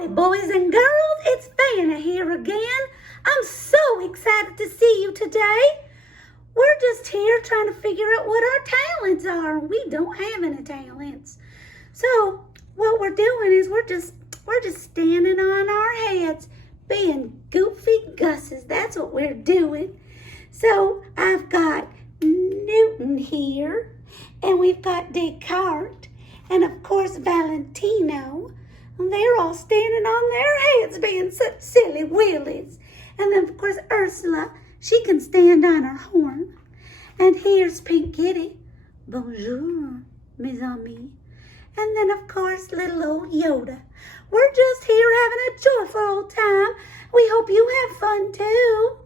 Howdy, boys and girls. It's Vanna here again. I'm so excited to see you today. We're just here trying to figure out what our talents are. We don't have any talents. So what we're doing is we're just standing on our heads, being goofy gusses. That's what we're doing. So I've got Newton here, and we've got Descartes, and of course Valentino. And they're all standing on their heads being such silly willies. And then of course Ursula, she can stand on her horn. And here's Pink Kitty. Bonjour, mes amis. And then of course little old Yoda. We're just here having a joyful old time. We hope you have fun too.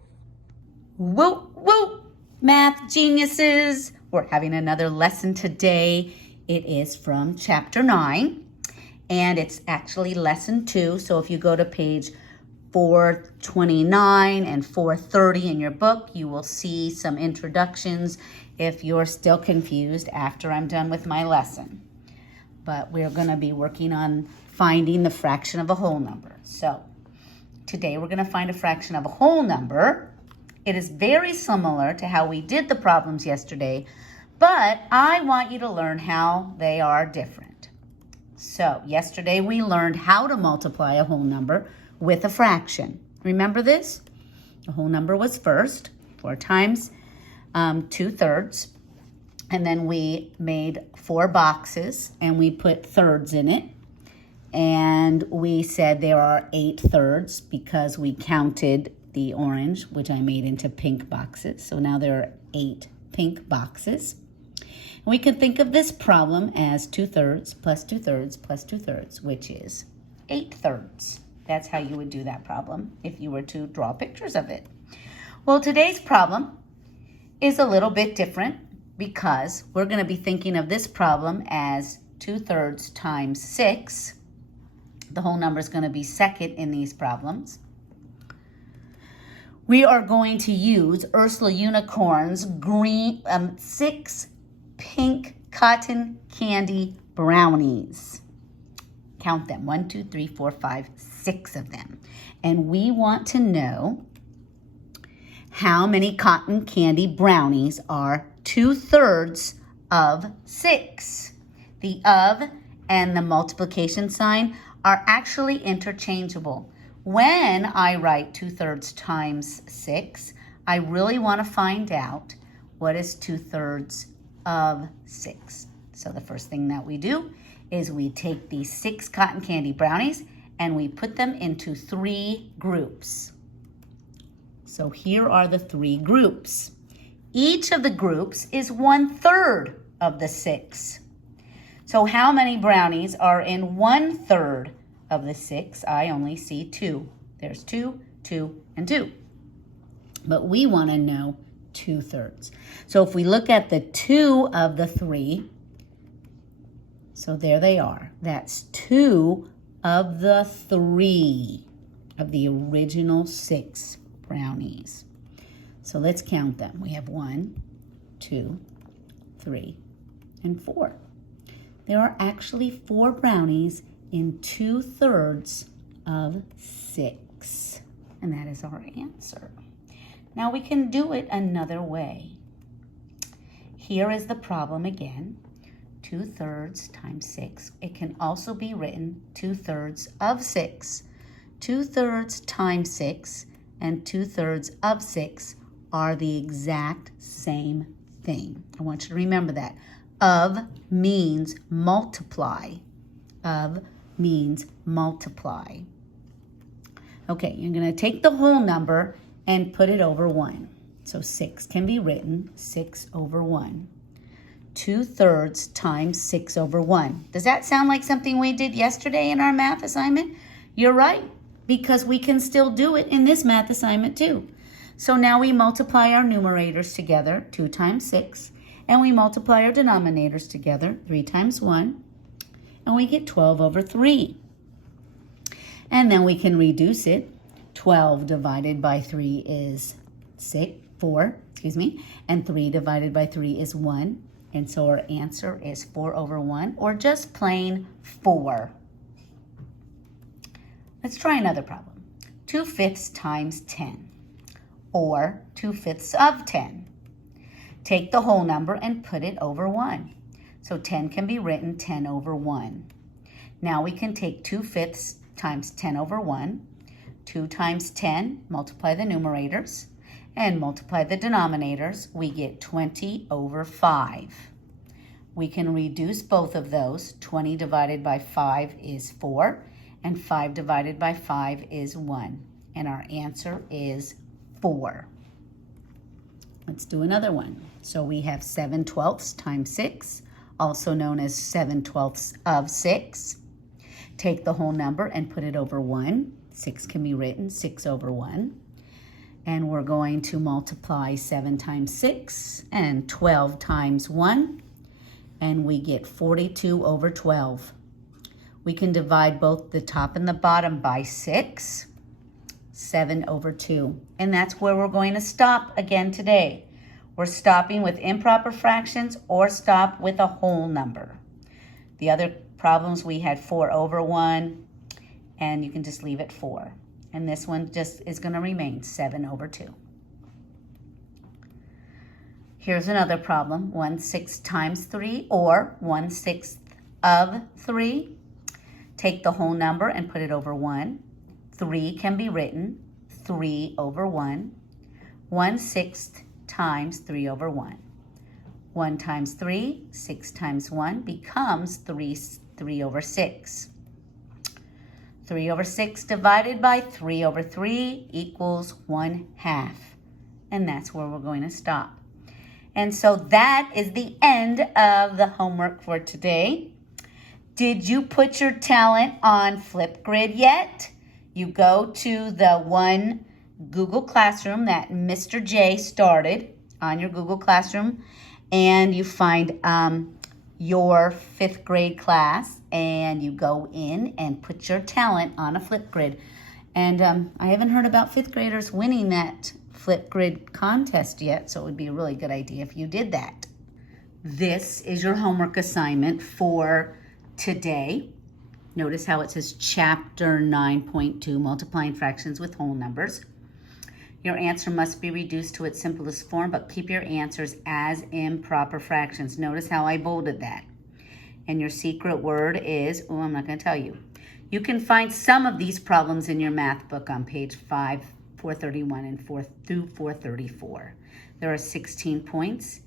Whoa, whoa, math geniuses. We're having another lesson today. It is from chapter 9, and it's actually lesson 2. So if you go to page 429 and 430 in your book, you will see some introductions if you're still confused after I'm done with my lesson. But we're going to be working on finding the fraction of a whole number. So today we're going to find a fraction of a whole number. It is very similar to how we did the problems yesterday, but I want you to learn how they are different. So yesterday we learned how to multiply a whole number with a fraction. Remember this? The whole number was first, 4 times 2/3. And then we made 4 boxes and we put thirds in it. And we said there are 8 thirds because we counted the orange, which I made into pink boxes. So now there are 8 pink boxes. And we can think of this problem as 2/3 plus 2/3 plus 2/3, which is 8 thirds. That's how you would do that problem if you were to draw pictures of it. Well, today's problem is a little bit different because we're going to be thinking of this problem as 2/3 times 6. The whole number is going to be second in these problems. We are going to use Ursula Unicorn's 6 pink cotton candy brownies. Count them, 1, 2, 3, 4, 5, 6 of them. And we want to know how many cotton candy brownies are 2/3 of 6. The of and the multiplication sign are actually interchangeable. When I write 2/3 times 6, I really want to find out what is 2/3 of 6. So the first thing that we do is we take these 6 cotton candy brownies and we put them into 3 groups. So here are the 3 groups. Each of the groups is 1/3 of the 6. So how many brownies are in 1/3 of the 6? I only see 2. There's 2, 2, and 2. But we want to know 2/3. So if we look at the 2 of the 3, so there they are. That's 2 of the 3 of the original 6 brownies. So let's count them. We have 1, 2, 3, and 4. There are actually 4 brownies in 2/3 of 6. And that is our answer. Now we can do it another way. Here is the problem again. 2/3 times 6. It can also be written 2/3 of 6. 2/3 times 6 and 2/3 of 6 are the exact same thing. I want you to remember that. Of means multiply. Of means multiply. Okay, you're going to take the whole number and put it over 1. So 6 can be written 6 over 1. 2/3 times 6 over 1. Does that sound like something we did yesterday in our math assignment? You're right, because we can still do it in this math assignment too. So now we multiply our numerators together, 2 times 6, and we multiply our denominators together, 3 times 1, and we get 12 over 3. And then we can reduce it. 12 divided by 3 is 4, and 3 divided by 3 is 1. And so our answer is 4 over 1, or just plain 4. Let's try another problem. 2/5 times 10, or 2/5 of 10. Take the whole number and put it over 1. So 10 can be written 10 over 1. Now we can take 2/5 times 10 over 1. 2 times 10, multiply the numerators, and multiply the denominators. We get 20 over 5. We can reduce both of those. 20 divided by 5 is 4, and 5 divided by 5 is 1. And our answer is 4. Let's do another one. So we have 7/12 times 6, also known as 7/12 of 6. Take the whole number and put it over 1. 6 can be written 6 over 1. And we're going to multiply 7 times 6 and 12 times 1. And we get 42 over 12. We can divide both the top and the bottom by 6. 7 over 2. And that's where we're going to stop again today. We're stopping with improper fractions or stop with a whole number. The other problems we had 4 over 1, and you can just leave it 4. And this one just is going to remain 7 over 2. Here's another problem, 1/6 times 3, or 1/6 of 3. Take the whole number and put it over 1. 3 can be written 3 over 1. 1/6 times 3 over 1. 1 times 3, 6 times 1 becomes 3 over 6. 3 over 6 divided by 3 over 3 equals 1/2. And that's where we're going to stop. And so that is the end of the homework for today. Did you put your talent on Flipgrid yet? You go to the one Google Classroom that Mr. J started on your Google Classroom, and you find your 5th grade class, and you go in and put your talent on a Flipgrid. And I haven't heard about 5th graders winning that Flipgrid contest yet, so it would be a really good idea if you did that. This is your homework assignment for today. Notice how it says Chapter 9.2, Multiplying Fractions with Whole Numbers. Your answer must be reduced to its simplest form, but keep your answers as improper fractions. Notice how I bolded that. And your secret word is, I'm not going to tell you. You can find some of these problems in your math book on page 5, 431 and 4 through 434. There are 16 points.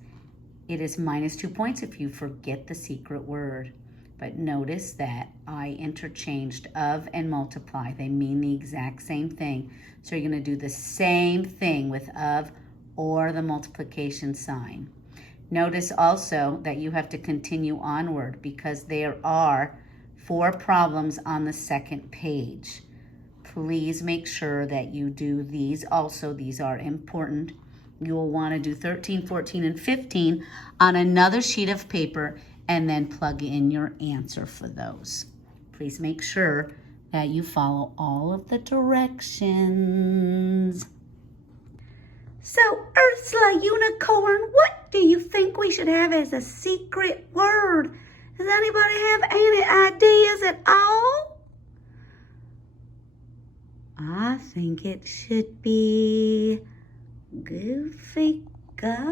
It is -2 points if you forget the secret word. But notice that I interchanged of and multiply. They mean the exact same thing. So you're going to do the same thing with of or the multiplication sign. Notice also that you have to continue onward because there are 4 problems on the second page. Please make sure that you do these also. These are important. You will want to do 13, 14, and 15 on another sheet of paper and then plug in your answer for those. Please make sure that you follow all of the directions. So, Ursula Unicorn, what do you think we should have as a secret word? Does anybody have any ideas at all? I think it should be Goofy Gus.